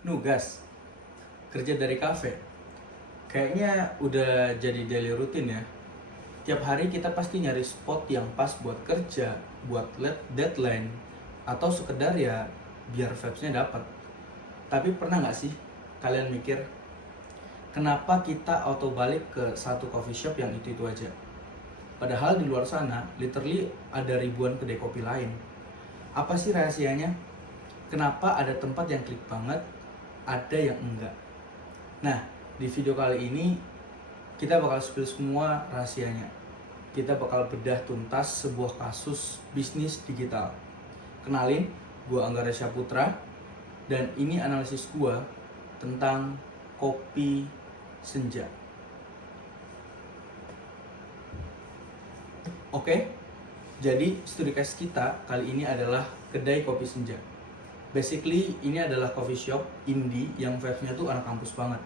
Nugas, kerja dari kafe. Kayaknya udah jadi daily rutin ya. Tiap hari kita pasti nyari spot yang pas buat kerja, buat deadline, atau sekedar ya biar vibes-nya dapat. Tapi pernah nggak sih kalian mikir, kenapa kita auto balik ke satu coffee shop yang itu aja? Padahal di luar sana, literally ada ribuan kedai kopi lain. Apa sih rahasianya? Kenapa ada tempat yang klik banget, ada yang enggak? Nah, di video kali ini kita bakal spill semua rahasianya. Kita bakal bedah tuntas sebuah kasus bisnis digital. Kenalin, gue Anggara Syaputra dan ini analisis gue tentang kopi senja. Oke, jadi studi case kita kali ini adalah kedai kopi senja. Basically, ini adalah coffee shop indie yang vibes-nya tuh anak kampus banget.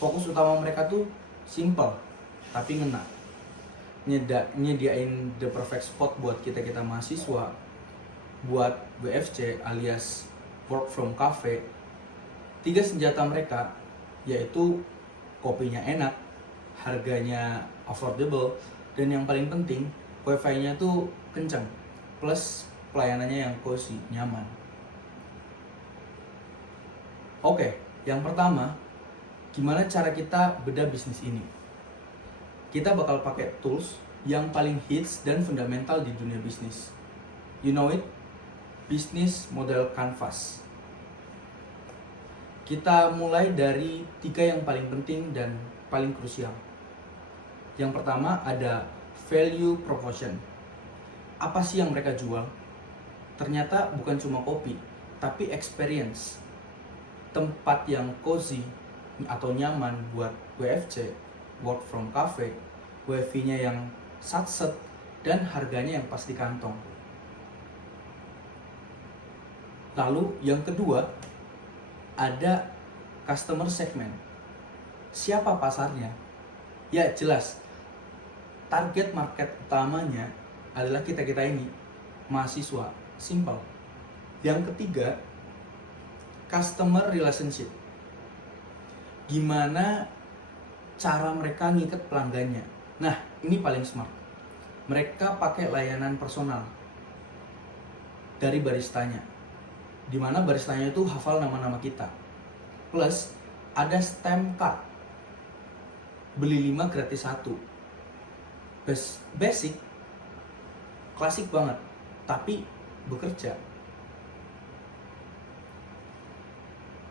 Fokus utama mereka tuh simple, tapi ngena. Nyediain the perfect spot buat kita mahasiswa, buat WFC alias work from cafe. Tiga senjata mereka yaitu kopinya enak, harganya affordable, dan yang paling penting wifi-nya tuh kencang, plus pelayanannya yang cozy, nyaman. Oke, yang pertama, gimana cara kita bedah bisnis ini? Kita bakal pakai tools yang paling hits dan fundamental di dunia bisnis. You know it? Business Model Canvas. Kita mulai dari tiga yang paling penting dan paling krusial. Yang pertama ada value proposition. Apa sih yang mereka jual? Ternyata bukan cuma kopi, tapi experience. Tempat yang cozy atau nyaman buat WFC, work from cafe, wifi-nya yang satset, dan harganya yang pas di kantong. Lalu yang kedua, ada customer segment. Siapa pasarnya? Ya jelas, target market utamanya adalah kita-kita ini, mahasiswa, simple. Yang ketiga, customer relationship. Gimana cara mereka ngikat pelanggannya? Nah, ini paling smart. Mereka pakai layanan personal dari baristanya, dimana baristanya itu hafal nama-nama kita. Plus, ada stamp card. Beli 5 gratis 1. Basic, klasik banget, tapi bekerja.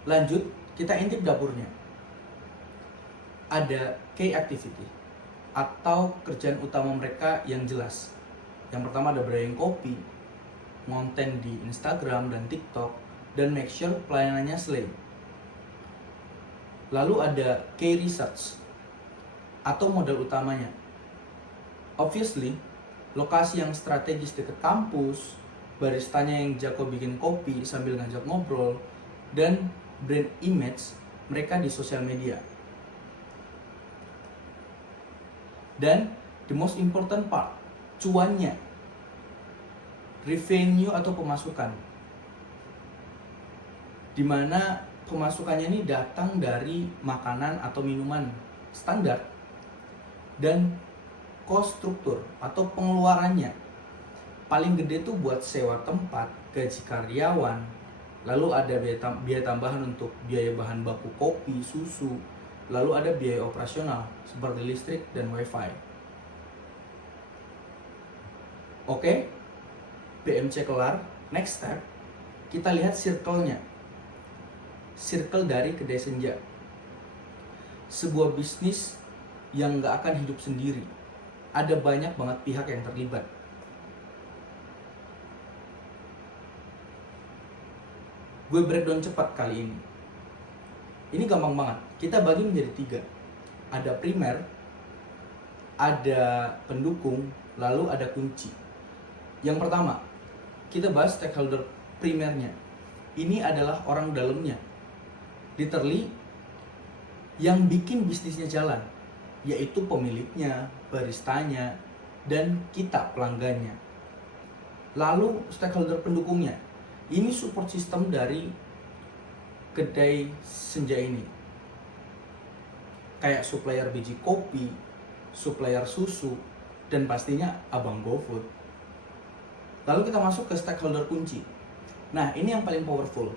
Lanjut, kita intip dapurnya. Ada key activity atau kerjaan utama mereka yang jelas. Yang pertama ada brewing kopi, konten di Instagram dan TikTok, dan make sure pelayanannya slay. Lalu ada key research atau modal utamanya. Obviously, lokasi yang strategis dekat kampus, baristanya yang jago bikin kopi sambil ngajak ngobrol, dan brand image mereka di sosial media. Dan the most important part, cuannya, revenue atau pemasukan, dimana pemasukannya ini datang dari makanan atau minuman standar, dan cost struktur atau pengeluarannya paling gede tuh buat sewa tempat, gaji karyawan, lalu ada biaya tambahan untuk biaya bahan baku kopi, susu, lalu ada biaya operasional seperti listrik dan wifi. Oke, BMC kelar. Next step, kita lihat circle-nya. Circle dari kedai senja. Sebuah bisnis yang gak akan hidup sendiri. Ada banyak banget pihak yang terlibat. Gue breakdown cepat kali ini. Ini gampang banget. Kita bagi menjadi 3. Ada primer, ada pendukung, lalu ada kunci. Yang pertama, kita bahas stakeholder primernya. Ini adalah orang dalamnya. Literally, yang bikin bisnisnya jalan, yaitu pemiliknya, baristanya, dan kita pelanggannya. Lalu stakeholder pendukungnya. Ini support system dari kedai senja ini. Kayak supplier biji kopi, supplier susu, dan pastinya Abang GoFood. Lalu kita masuk ke stakeholder kunci. Nah, ini yang paling powerful.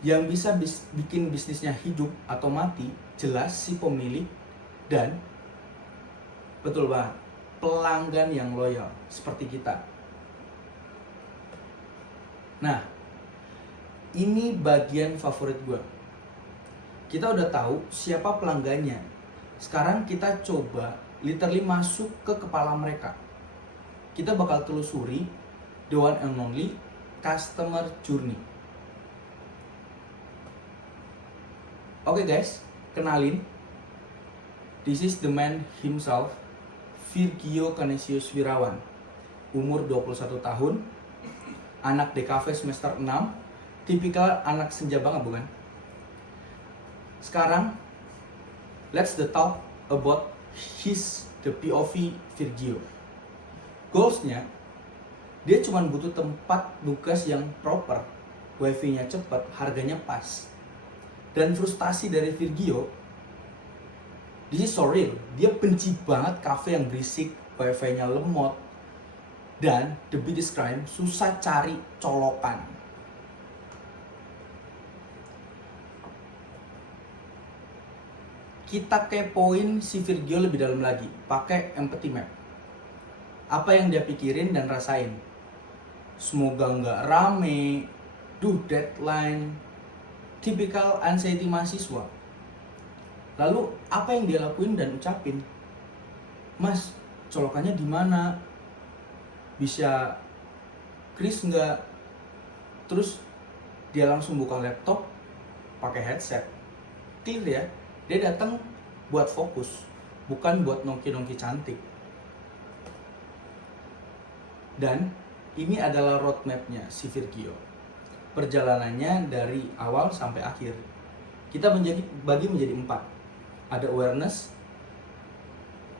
Yang bisa bikin bisnisnya hidup atau mati, jelas si pemilik dan betul banget, pelanggan yang loyal seperti kita. Nah, ini bagian favorit gue. Kita udah tahu siapa pelanggannya. Sekarang kita coba literally masuk ke kepala mereka. Kita bakal telusuri the one and only customer journey. Oke guys, kenalin. This is the man himself, Virgio Canisius Wirawan. Umur 21 tahun, anak DKV semester 6, tipikal anak senja banget bukan? Sekarang, let's talk about the POV Virgio. Goalsnya, dia cuma butuh tempat tugas yang proper, wifi-nya cepat, harganya pas. Dan frustasi dari Virgio, this is so real. Dia benci banget cafe yang berisik, wifi-nya lemot, dan the biggest crime, susah cari colokan. Kita kepoin si Virgio lebih dalam lagi, pakai empathy map. Apa yang dia pikirin dan rasain. Semoga nggak rame, deadline, tipikal anxiety mahasiswa. Lalu apa yang dia lakuin dan ucapin? Mas, colokannya di mana? Bisa kris nggak? Terus dia langsung buka laptop, pakai headset. Clear ya? Dia datang buat fokus, bukan buat nongki-nongki cantik. Dan ini adalah roadmap-nya si Virgio. Perjalanannya dari awal sampai akhir. Kita bagi menjadi 4. Ada awareness,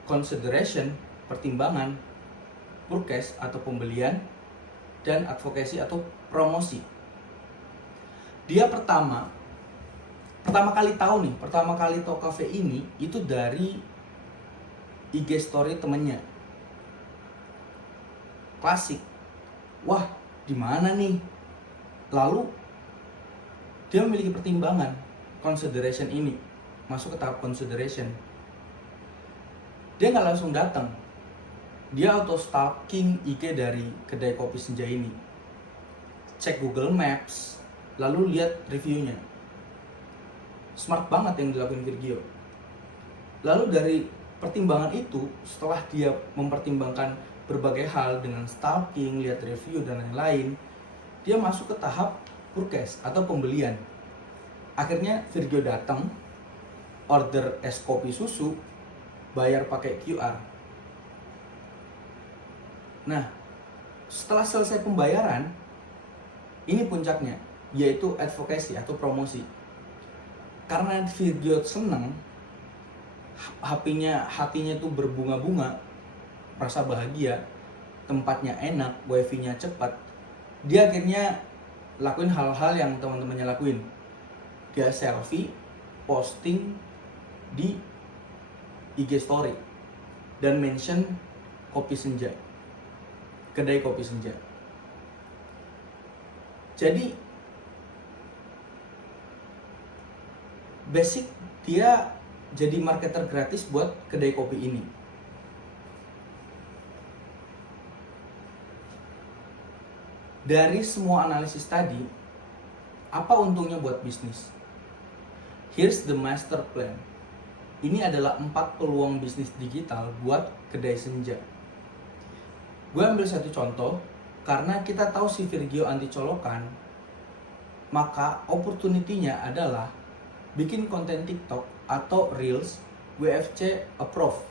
consideration, pertimbangan, purchase atau pembelian, dan advocacy atau promosi. Dia pertama kali tahu kafe ini itu dari IG story temennya. Klasik. Wah, di mana nih? Lalu dia memiliki pertimbangan, consideration ini. Masuk ke tahap consideration. Dia nggak langsung datang. Dia auto stalking IG dari kedai kopi senja ini. Cek Google Maps, lalu lihat reviewnya. Smart banget yang dilakukan Virgio. Lalu dari pertimbangan itu, setelah dia mempertimbangkan berbagai hal dengan stalking, lihat review dan lain-lain, dia masuk ke tahap purchase atau pembelian. Akhirnya Virgio datang, order es kopi susu, bayar pakai QR. Nah, setelah selesai pembayaran, ini puncaknya, yaitu advocacy atau promosi. Karena Virgio seneng, hatinya tuh berbunga-bunga, merasa bahagia, tempatnya enak, wifi-nya cepat. Dia akhirnya lakuin hal-hal yang teman-temannya lakuin. Dia selfie, posting di IG story, dan mention kopi senja, kedai kopi senja. Jadi basic dia jadi marketer gratis buat kedai kopi ini. Dari semua analisis tadi, apa untungnya buat bisnis? Here's the master plan. Ini adalah 4 peluang bisnis digital buat kedai senja. Gue ambil satu contoh, karena kita tahu si Virgio anti colokan, maka opportunity-nya adalah bikin konten TikTok atau Reels WFC approved.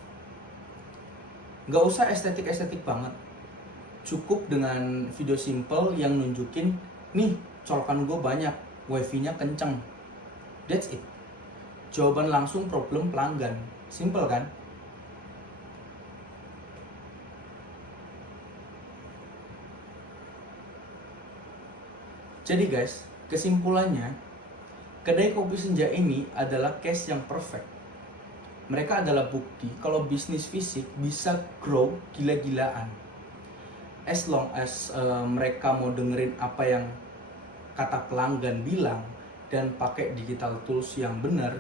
Nggak usah estetik-estetik banget. Cukup dengan video simple yang nunjukin, nih colokan gue banyak, wifi-nya kenceng. That's it. Jawaban langsung problem pelanggan. Simple kan? Jadi guys, kesimpulannya, Kedai kopi senja ini adalah case yang perfect. Mereka adalah bukti kalau bisnis fisik bisa grow gila-gilaan. As long as mereka mau dengerin apa yang kata pelanggan bilang dan pakai digital tools yang benar,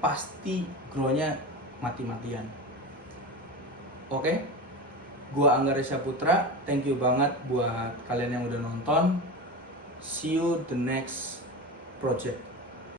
pasti grow-nya mati-matian. Oke, gua Angga Resya Putra. Thank you banget buat kalian yang udah nonton. See you the next project.